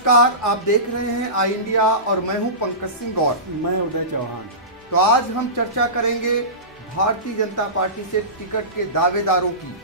नमस्कार, आप देख रहे हैं आई इंडिया और मैं हूं पंकज सिंह गौर। मैं उदय चौहान। तो आज हम चर्चा करेंगे भारतीय जनता पार्टी से टिकट के दावेदारों की।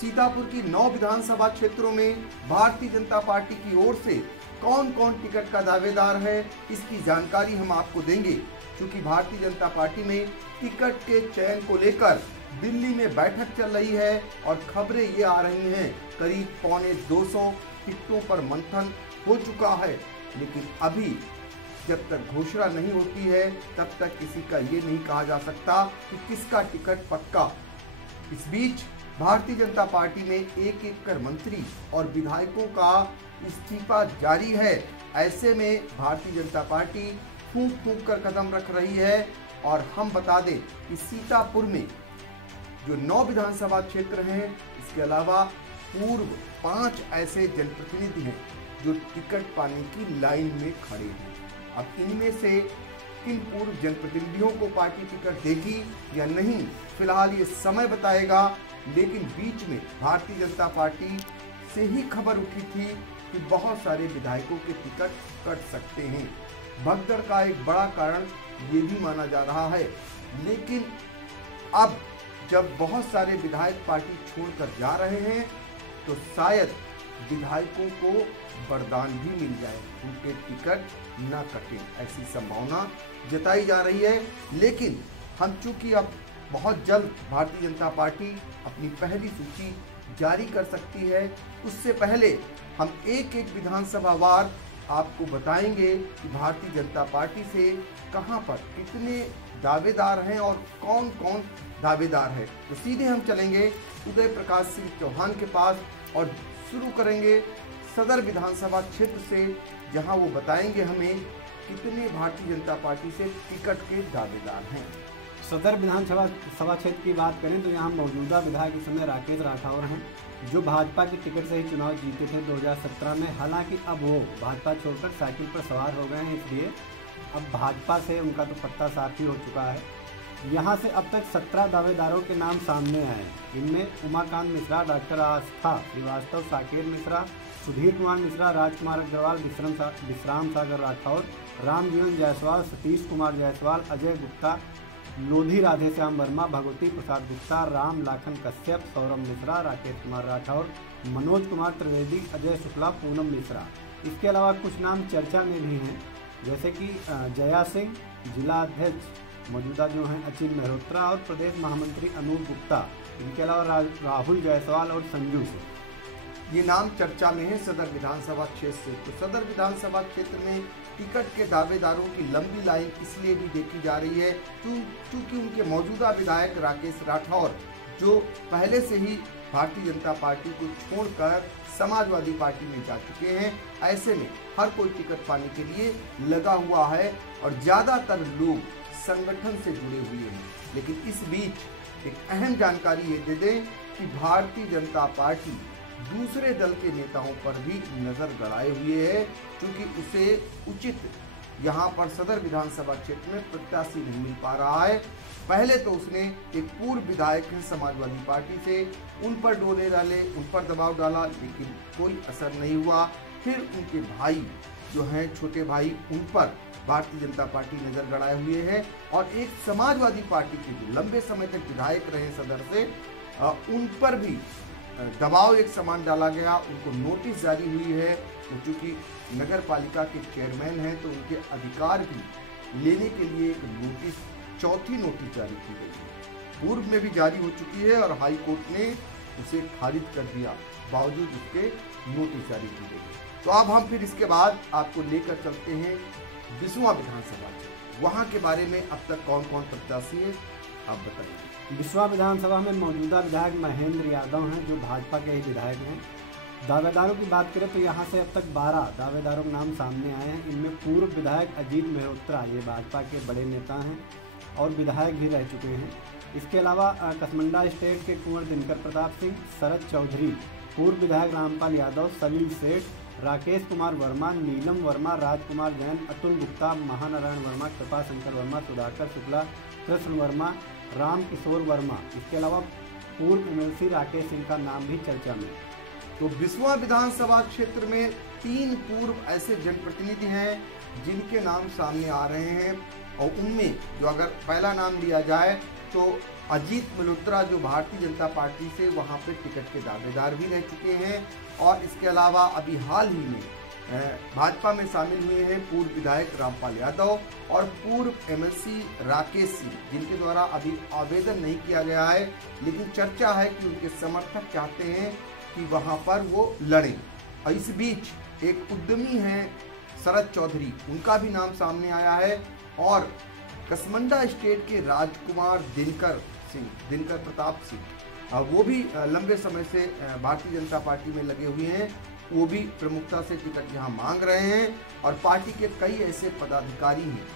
सीतापुर की 9 विधानसभा क्षेत्रों में भारतीय जनता पार्टी की ओर से कौन कौन टिकट का दावेदार है, इसकी जानकारी हम आपको देंगे। क्योंकि भारतीय जनता पार्टी में टिकट के चयन को लेकर दिल्ली में बैठक चल रही है और खबरें ये आ रही हैं करीब 250 टिकटों पर मंथन हो चुका है। लेकिन अभी जब तक घोषणा नहीं होती है तब तक किसी का ये नहीं कहा जा सकता कि किसका टिकट पक्का। इस बीच भारतीय जनता पार्टी में एक एक कर मंत्री और विधायकों का इस्तीफा जारी है। ऐसे में भारतीय जनता पार्टी फूंक फूंक कर कदम रख रही है। और हम बता दें कि सीतापुर में जो 9 विधानसभा क्षेत्र हैं, इसके अलावा पूर्व 5 ऐसे जनप्रतिनिधि हैं जो टिकट पाने की लाइन में खड़े हैं। अब इनमें से किन पूर्व जनप्रतिनिधियों को पार्टी टिकट देगी या नहीं, फिलहाल ये समय बताएगा। लेकिन बीच में भारतीय जनता पार्टी से ही खबर उठी थी कि बहुत सारे विधायकों के टिकट कट सकते हैं। भगदड़ का एक बड़ा कारण ये भी माना जा रहा है। लेकिन अब जब बहुत सारे विधायक पार्टी छोड़कर जा रहे हैं तो शायद विधायकों को वरदान भी मिल जाए, उनके टिकट न कटे, ऐसी संभावना जताई जा रही है। लेकिन हम चूंकि अब बहुत जल्द भारतीय जनता पार्टी अपनी पहली सूची जारी कर सकती है, उससे पहले हम एक एक विधानसभा वार आपको बताएंगे कि भारतीय जनता पार्टी से कहां पर कितने दावेदार हैं और कौन कौन दावेदार है। तो सीधे हम चलेंगे उदय प्रकाश सिंह चौहान के पास और शुरू करेंगे सदर विधानसभा क्षेत्र से, जहां वो बताएंगे हमें कितने भारतीय जनता पार्टी से टिकट के दावेदार हैं। सदर विधानसभा क्षेत्र की बात करें तो यहाँ मौजूदा विधायक इस समय राकेश राठौर हैं, जो भाजपा के टिकट से ही चुनाव जीते थे 2017 में। हालांकि अब वो भाजपा छोड़कर साइकिल पर सवार हो गए हैं, इसलिए अब भाजपा से उनका तो पत्ता साफ ही हो चुका है। यहाँ से अब तक 17 दावेदारों के नाम सामने आए। इनमें उमाकांत मिश्रा, डॉक्टर आस्था श्रीवास्तव, साकेत मिश्रा, सुधीर कुमार मिश्रा, राजकुमार अग्रवाल, विश्राम सागर राठौर, रामजीवन जायसवाल, सतीश कुमार जायसवाल, अजय गुप्ता, लोधी राधेश्याम वर्मा, भगवती प्रसाद गुप्ता, राम लाखन कश्यप, सौरभ मिश्रा, राकेश कुमार राठौर, मनोज कुमार त्रिवेदी, अजय शुक्ला, पूनम मिश्रा। इसके अलावा कुछ नाम चर्चा में भी हैं, जैसे कि जया सिंह, जिला अध्यक्ष मौजूदा जो हैं अचिन मेहरोत्रा और प्रदेश महामंत्री अनूप गुप्ता। इनके अलावा राहुल जायसवाल और संजू सिंह, ये नाम चर्चा में है सदर विधानसभा क्षेत्र से। तो सदर विधानसभा क्षेत्र में टिकट के दावेदारों की लंबी लाइन इसलिए भी देखी जा रही है क्योंकि उनके मौजूदा विधायक राकेश राठौर, जो पहले से ही भारतीय जनता पार्टी को छोड़कर समाजवादी पार्टी में जा चुके हैं। ऐसे में हर कोई टिकट पाने के लिए लगा हुआ है और ज्यादातर लोग संगठन से जुड़े हुए हैं। लेकिन इस बीच एक अहम जानकारी ये दे दें कि भारतीय जनता पार्टी दूसरे दल के नेताओं पर भी नजर गड़ाए हुए है, क्योंकि उसे उचित यहाँ पर सदर विधानसभा क्षेत्र में प्रत्याशी नहीं मिल पा रहा है। पहले तो उसने एक पूर्व विधायक हैं समाजवादी पार्टी से, उन पर डोले डाले, उन पर दबाव डाला, लेकिन कोई असर नहीं हुआ। फिर उनके भाई जो हैं, छोटे भाई, उन पर भारतीय जनता पार्टी नजर गड़ाए हुए है। और एक समाजवादी पार्टी के जो लंबे समय तक विधायक रहे सदर से, उन पर भी दबाव एक समान डाला गया, उनको नोटिस जारी हुई है। क्योंकि नगर पालिका के चेयरमैन हैं तो उनके अधिकार भी लेने के लिए एक नोटिस, चौथी नोटिस जारी की गई है। पूर्व में भी जारी हो चुकी है और हाई कोर्ट ने उसे खारिज कर दिया, बावजूद उसके नोटिस जारी की गई है। तो अब हम फिर इसके बाद आपको लेकर चलते हैं बिसुआ विधानसभा, वहाँ के बारे में अब तक कौन कौन प्रत्याशी है आप बताइए। बिसुआ विधानसभा में मौजूदा विधायक महेंद्र यादव हैं, जो भाजपा के ही विधायक हैं। दावेदारों की बात करें तो यहाँ से अब तक 12 दावेदारों के नाम सामने आए हैं। इनमें पूर्व विधायक अजीत मेहरोत्रा, ये भाजपा के बड़े नेता हैं और विधायक भी रह चुके हैं। इसके अलावा कसमंडा स्टेट के कुंवर दिनकर प्रताप सिंह, शरद चौधरी, पूर्व विधायक रामपाल यादव, सलील सेठ, राकेश कुमार वर्मा, नीलम वर्मा, राजकुमार जैन, अतुल गुप्ता, महानारायण वर्मा, कृपा शंकर वर्मा, सुधाकर शुक्ला, कृष्ण वर्मा, राम किशोर वर्मा। इसके अलावा पूर्व एमएलसी राकेश सिंह का नाम भी चर्चा में। तो बिस्वा विधानसभा क्षेत्र में 3 पूर्व ऐसे जनप्रतिनिधि हैं जिनके नाम सामने आ रहे हैं, और उनमें जो अगर पहला नाम लिया जाए तो अजीत मल्होत्रा जो भारतीय जनता पार्टी से वहां पे टिकट के दावेदार भी रह चुके हैं, और इसके अलावा अभी हाल ही में भाजपा में शामिल हुए हैं पूर्व विधायक रामपाल यादव और पूर्व एमएलसी राकेश सिंह, जिनके द्वारा अभी आवेदन नहीं किया गया है, लेकिन चर्चा है कि उनके समर्थक चाहते हैं कि वहां पर वो लड़ें। और इस बीच एक उद्यमी हैं शरद चौधरी, उनका भी नाम सामने आया है, और कसमंडा स्टेट के राजकुमार दिनकर प्रताप सिंह, वो भी लंबे समय से भारतीय जनता पार्टी में लगे हुए हैं, वो भी प्रमुखता से टिकट यहाँ मांग रहे हैं। और पार्टी के कई ऐसे पदाधिकारी हैं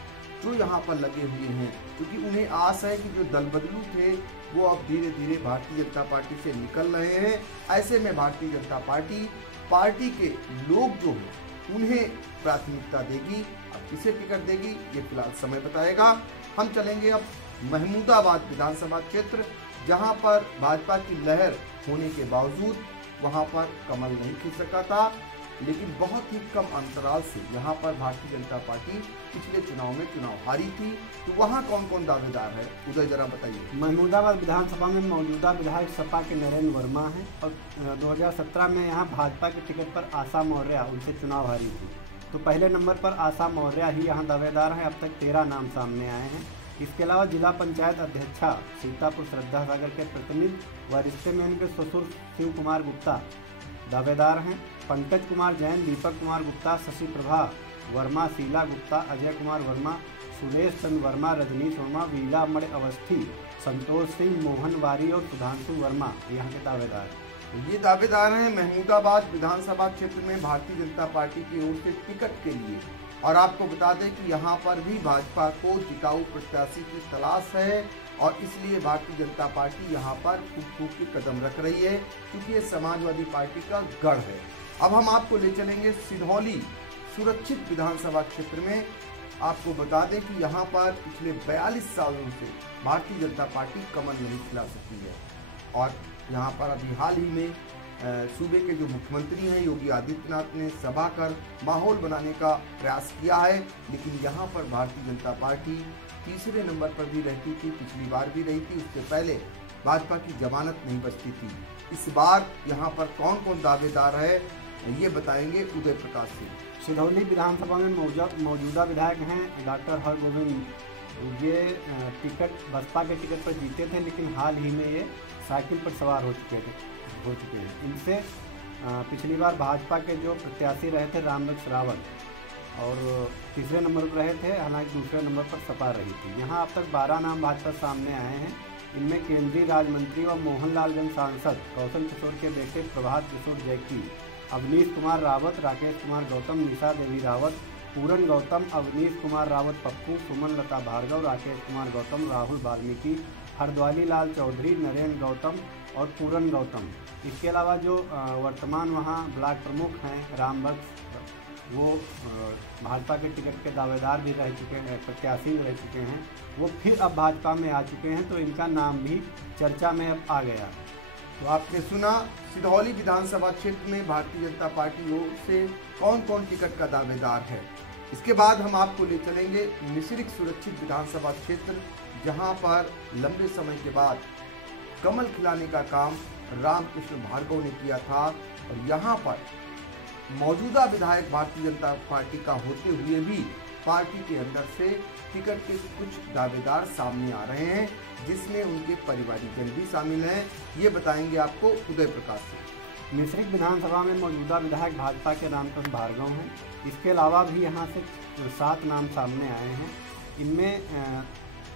जो यहाँ पर लगे हुए हैं, क्योंकि उन्हें आस है कि जो दल बदलू थे वो अब धीरे धीरे भारतीय जनता पार्टी से निकल रहे हैं। ऐसे में भारतीय जनता पार्टी के लोग जो हैं उन्हें प्राथमिकता देगी। अब किसे टिकट देगी ये फिलहाल समय बताएगा। हम चलेंगे अब महमूदाबाद विधानसभा क्षेत्र, जहां पर भाजपा की लहर होने के बावजूद वहां पर कमल नहीं खिल सका था, लेकिन बहुत ही कम अंतराल से यहां पर भारतीय जनता पार्टी पिछले चुनाव में चुनाव हारी थी। तो वहां कौन कौन दावेदार है, उदय जरा बताइए। महमूदाबाद विधानसभा में मौजूदा विधायक सपा के नरेंद्र वर्मा हैं, और 2017 में यहाँ भाजपा के टिकट पर आशा मौर्य उनसे चुनाव हारी थी। तो पहले नंबर पर आशा मौर्य ही यहाँ दावेदार हैं। अब तक 13 नाम सामने आए हैं। इसके अलावा जिला पंचायत अध्यक्षा सीतापुर श्रद्धा सागर के प्रतिनिधि व रिश्ते में उनके ससुर शिव कुमार गुप्ता दावेदार हैं। पंकज कुमार जैन, दीपक कुमार गुप्ता, शशि प्रभा वर्मा, शीला गुप्ता, अजय कुमार वर्मा, सुरेश चंद्र वर्मा, रजनीश वर्मा, वीला मणि अवस्थी, संतोष सिंह, मोहन वारी और सुधांशु वर्मा यहाँ के दावेदार हैं। ये दावेदार हैं महमूदाबाद विधानसभा क्षेत्र में भारतीय जनता पार्टी की ओर से टिकट के लिए। और आपको बता दें कि यहाँ पर भी भाजपा को जिताऊ प्रत्याशी की तलाश है, और इसलिए भारतीय जनता पार्टी यहाँ पर फूक के कदम रख रही है, क्योंकि ये समाजवादी पार्टी का गढ़ है। अब हम आपको ले चलेंगे सिधौली सुरक्षित विधानसभा क्षेत्र में। आपको बता दें कि यहाँ पर पिछले 42 सालों से भारतीय जनता पार्टी कमल नहीं खिला सकती है, और यहाँ पर अभी हाल ही में सूबे के जो मुख्यमंत्री हैं योगी आदित्यनाथ ने सभा कर माहौल बनाने का प्रयास किया है, लेकिन यहाँ पर भारतीय जनता पार्टी तीसरे नंबर पर भी रहती थी, पिछली बार भी रही थी, उससे पहले भाजपा की जमानत नहीं बचती थी। इस बार यहाँ पर कौन कौन दावेदार है ये बताएंगे उदय प्रकाश सिंह। सिधौली विधानसभा में मौजूदा विधायक हैं डॉक्टर हरगोविंद। ये टिकट बसपा के टिकट पर जीते थे, लेकिन हाल ही में ये साइकिल पर सवार हो चुके हैं। इनसे पिछली बार भाजपा के जो प्रत्याशी रहे थे रामबक्स रावत, और तीसरे नंबर पर रहे थे, हालांकि दूसरे नंबर पर सपा रही थी। यहाँ अब तक 12 नाम भाजपा सामने आए हैं। इनमें केंद्रीय राज्य मंत्री व मोहनलालगंज सांसद कौशल किशोर के बेटे प्रभात किशोर जैकी, अवनीश कुमार रावत, राकेश कुमार गौतम, निशा देवी रावत, पूरन गौतम, अवनीश कुमार रावत पप्पू, सुमन लता भार्गव, राकेश कुमार गौतम, राहुल वाल्मीकि, हरद्वाली लाल चौधरी, नरेंद्र गौतम और पूरन गौतम। इसके अलावा जो वर्तमान वहाँ ब्लॉक प्रमुख हैं रामबक्स, वो भाजपा के टिकट के दावेदार भी रह चुके हैं, प्रत्याशी रह चुके हैं, वो फिर अब भाजपा में आ चुके हैं, तो इनका नाम भी चर्चा में अब आ गया। तो आपने सुना सिधौली विधानसभा क्षेत्र में भारतीय जनता पार्टी ओर से कौन कौन टिकट का दावेदार है। इसके बाद हम आपको ले चलेंगे मिश्रिक सुरक्षित विधानसभा क्षेत्र, जहां पर लंबे समय के बाद कमल खिलाने का काम रामकृष्ण भार्गव ने किया था, और यहां पर मौजूदा विधायक भारतीय जनता पार्टी का होते हुए भी पार्टी के अंदर से टिकट के कुछ दावेदार सामने आ रहे हैं, जिसमें उनके परिवारजन भी शामिल हैं। ये बताएंगे आपको उदय प्रकाश सिंह। मिश्रिक विधानसभा में मौजूदा विधायक भाजपा के रामकृष्ण भार्गव हैं। इसके अलावा भी यहाँ से 7 नाम सामने आए हैं। इनमें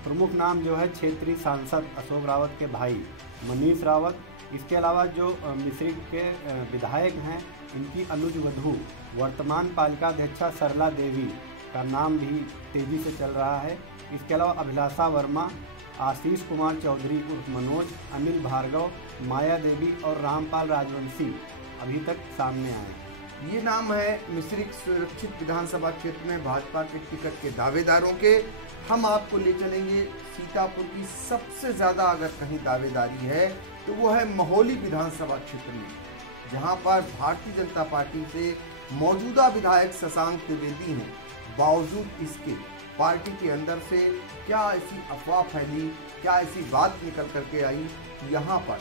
प्रमुख नाम जो है क्षेत्रीय सांसद अशोक रावत के भाई मनीष रावत। इसके अलावा जो मिश्रिक के विधायक हैं, इनकी अनुज वधू वर्तमान पालिका अध्यक्षा सरला देवी का नाम भी तेजी से चल रहा है। इसके अलावा अभिलाषा वर्मा, आशीष कुमार चौधरी उर्फ मनोज, अनिल भार्गव, माया देवी और रामपाल राजवंशी अभी तक सामने आए। ये नाम है मिश्रिक सुरक्षित विधानसभा क्षेत्र में भाजपा के टिकट के दावेदारों के। हम आपको ले चलेंगे सीतापुर की सबसे ज़्यादा अगर कहीं दावेदारी है तो वो है महोली विधानसभा क्षेत्र में। जहां पर भारतीय जनता पार्टी से मौजूदा विधायक शशांक त्रिवेदी हैं। बावजूद इसके पार्टी के अंदर से क्या ऐसी अफवाह फैली, क्या ऐसी बात निकल करके आई, यहाँ पर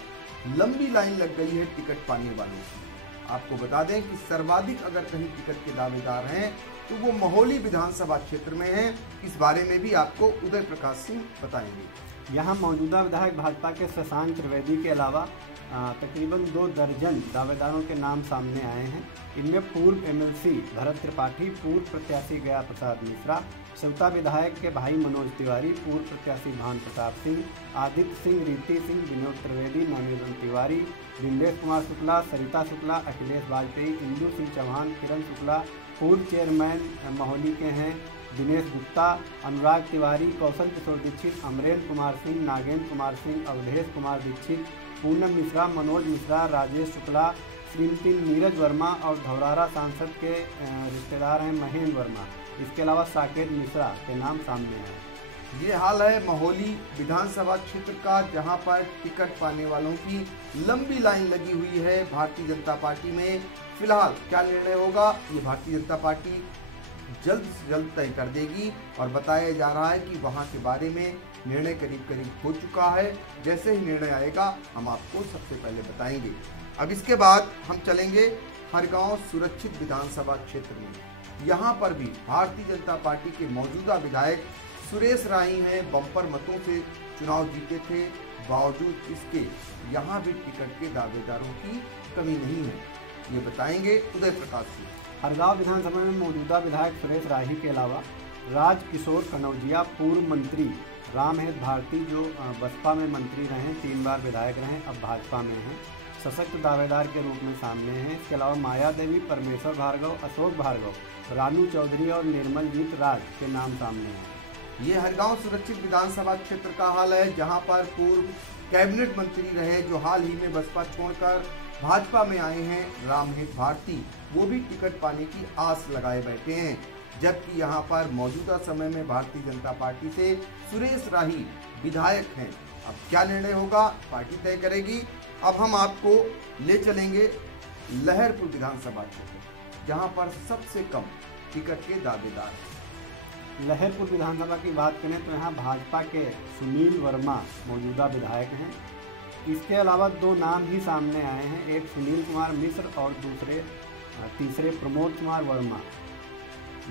लंबी लाइन लग गई है टिकट पाने वालों की। आपको बता दें कि सर्वाधिक अगर कहीं टिकट के दावेदार हैं तो वो महोली विधानसभा क्षेत्र में हैं। इस बारे में भी आपको उदय प्रकाश सिंह बताएंगे। यहाँ मौजूदा विधायक भाजपा के शशांक त्रिवेदी के अलावा तकरीबन 2 दर्जन दावेदारों के नाम सामने आए हैं। इनमें पूर्व एमएलसी भरत त्रिपाठी, पूर्व प्रत्याशी गया प्रसाद मिश्रा, सेवता विधायक के भाई मनोज तिवारी, पूर्व प्रत्याशी भान प्रताप सिंह, आदित्य सिंह, रीति सिंह, विनोद त्रिवेदी, नवनीत तिवारी, बिमलेश कुमार शुक्ला, सरिता शुक्ला, अखिलेश वाजपेयी, इंदु सिंह चौहान, किरण शुक्ला, पूर्व चेयरमैन महोली के हैं दिनेश गुप्ता, अनुराग तिवारी, कौशल किशोर दीक्षित, अमरेंद्र कुमार सिंह, नागेंद्र कुमार सिंह, अवधेश कुमार दीक्षित, पूनम मिश्रा, मनोज मिश्रा, राजेश शुक्ला, श्रीमती नीरज वर्मा और धौरारा सांसद के रिश्तेदार हैं महेंद्र वर्मा। इसके अलावा साकेत मिश्रा के नाम सामने आए। ये हाल है महोली विधानसभा क्षेत्र का, जहां पर टिकट पाने वालों की लंबी लाइन लगी हुई है भारतीय जनता पार्टी में। फिलहाल क्या निर्णय होगा ये भारतीय जनता पार्टी जल्द से जल्द तय कर देगी और बताया जा रहा है कि वहां के बारे में निर्णय करीब करीब हो चुका है। जैसे ही निर्णय आएगा हम आपको सबसे पहले बताएंगे। अब इसके बाद हम चलेंगे हरगांव सुरक्षित विधानसभा क्षेत्र में। यहाँ पर भी भारतीय जनता पार्टी के मौजूदा विधायक सुरेश राही हैं, बम्पर मतों से चुनाव जीते थे। बावजूद इसके यहाँ भी टिकट के दावेदारों की कमी नहीं है, ये बताएंगे उदय प्रकाश सिंह। हरगांव विधानसभा में मौजूदा विधायक सुरेश राही के अलावा राज किशोर कनौजिया, पूर्व मंत्री रामहेत भारती जो बसपा में मंत्री रहे, 3 बार विधायक रहे, अब भाजपा में हैं, सशक्त दावेदार के रूप में सामने हैं। इसके अलावा माया देवी, परमेश्वर भार्गव, अशोक भार्गव, रानू चौधरी और निर्मलजीत राज के नाम सामने हैं। ये हरगांव सुरक्षित विधानसभा क्षेत्र का हाल है, जहां पर पूर्व कैबिनेट मंत्री रहे जो हाल ही में बसपा छोड़कर भाजपा में आए हैं रामहेत भारती, वो भी टिकट पाने की आस लगाए बैठे हैं। जबकि यहाँ पर मौजूदा समय में भारतीय जनता पार्टी से सुरेश राही विधायक हैं। अब क्या निर्णय होगा पार्टी तय करेगी। अब हम आपको ले चलेंगे लहरपुर विधानसभा क्षेत्र, जहाँ पर सबसे कम टिकट के दावेदार हैं। लहरपुर विधानसभा की बात करें तो यहाँ भाजपा के सुनील वर्मा मौजूदा विधायक हैं। इसके अलावा 2 नाम ही सामने आए हैं, एक सुनील कुमार मिश्र और तीसरे प्रमोद कुमार वर्मा।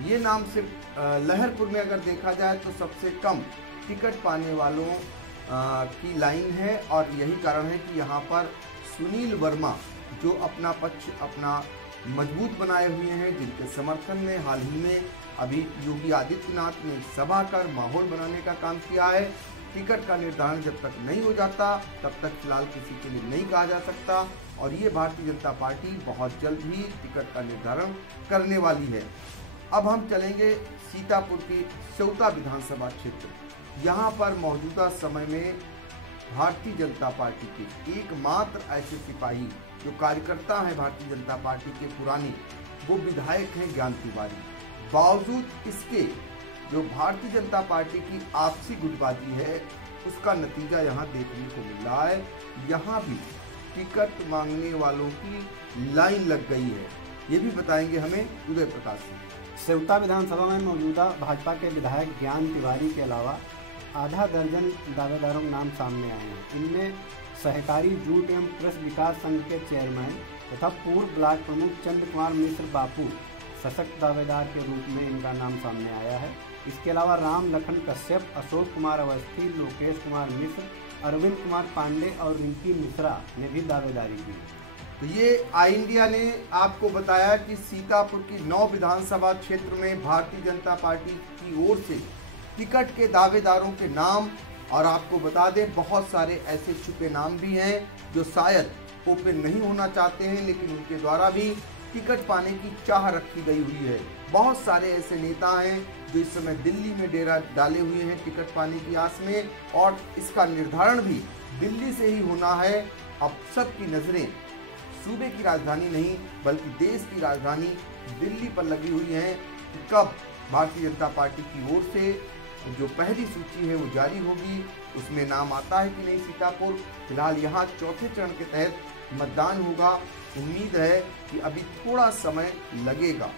ये नाम सिर्फ लहरपुर में अगर देखा जाए तो सबसे कम टिकट पाने वालों की लाइन है और यही कारण है कि यहाँ पर सुनील वर्मा जो अपना पक्ष अपना मजबूत बनाए हुए हैं, जिनके समर्थन में हाल ही में अभी योगी आदित्यनाथ ने सभा कर माहौल बनाने का काम किया है। टिकट का निर्धारण जब तक नहीं हो जाता तब तक फिलहाल किसी के लिए नहीं कहा जा सकता और ये भारतीय जनता पार्टी बहुत जल्द ही टिकट का निर्धारण करने वाली है। अब हम चलेंगे सीतापुर की सेवता विधानसभा क्षेत्र। यहाँ पर मौजूदा समय में भारतीय जनता पार्टी के एकमात्र ऐसे सिपाही जो कार्यकर्ता हैं भारतीय जनता पार्टी के पुराने, वो विधायक हैं ज्ञान तिवारी। बावजूद इसके जो भारतीय जनता पार्टी की आपसी गुटबाजी है उसका नतीजा यहाँ देखने को मिल रहा है। यहाँ भी टिकट मांगने वालों की लाइन लग गई है, ये भी बताएंगे हमें उदय प्रकाश सिंह। सेवता विधानसभा में मौजूदा भाजपा के विधायक ज्ञान तिवारी के अलावा आधा दर्जन दावेदारों के नाम सामने आए हैं। इनमें सहकारी जूट एवं कृषि विकास संघ के चेयरमैन तथा पूर्व ब्लॉक प्रमुख चंद्र कुमार मिश्र बापू सशक्त दावेदार के रूप में इनका नाम सामने आया है। इसके अलावा राम लखन कश्यप, अशोक कुमार अवस्थी, लोकेश कुमार मिश्र, अरविंद कुमार पांडे और रिंकी मिश्रा ने भी दावेदारी की। तो ये आई इंडिया ने आपको बताया कि सीतापुर की 9 विधानसभा क्षेत्र में भारतीय जनता पार्टी की ओर से टिकट के दावेदारों के नाम, और आपको बता दें बहुत सारे ऐसे छुपे नाम भी हैं जो शायद ओपन नहीं होना चाहते हैं, लेकिन उनके द्वारा भी टिकट पाने की चाह रखी गई हुई है। बहुत सारे ऐसे नेता हैं जो इस समय दिल्ली में डेरा डाले हुए हैं टिकट पाने की आस में, और इसका निर्धारण भी दिल्ली से ही होना है। अब सबकी नजरें सूबे की राजधानी नहीं बल्कि देश की राजधानी दिल्ली पर लगी हुई हैं कि कब भारतीय जनता पार्टी की ओर से जो पहली सूची है वो जारी होगी, उसमें नाम आता है कि नहीं सीतापुर। फिलहाल यहाँ चौथे चरण के तहत मतदान होगा। उम्मीद है कि अभी थोड़ा समय लगेगा,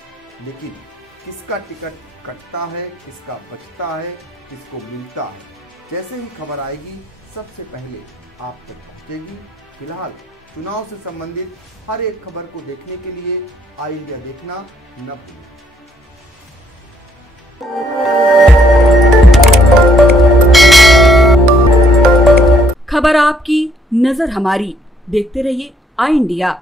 लेकिन किसका टिकट कटता है, किसका बचता है, किसको मिलता है, जैसे ही खबर आएगी सबसे पहले आप तक पहुंचेगी। फिलहाल चुनाव से संबंधित हर एक खबर को देखने के लिए आई इंडिया देखना न भूलें। खबर आपकी, नजर हमारी। देखते रहिए आई इंडिया।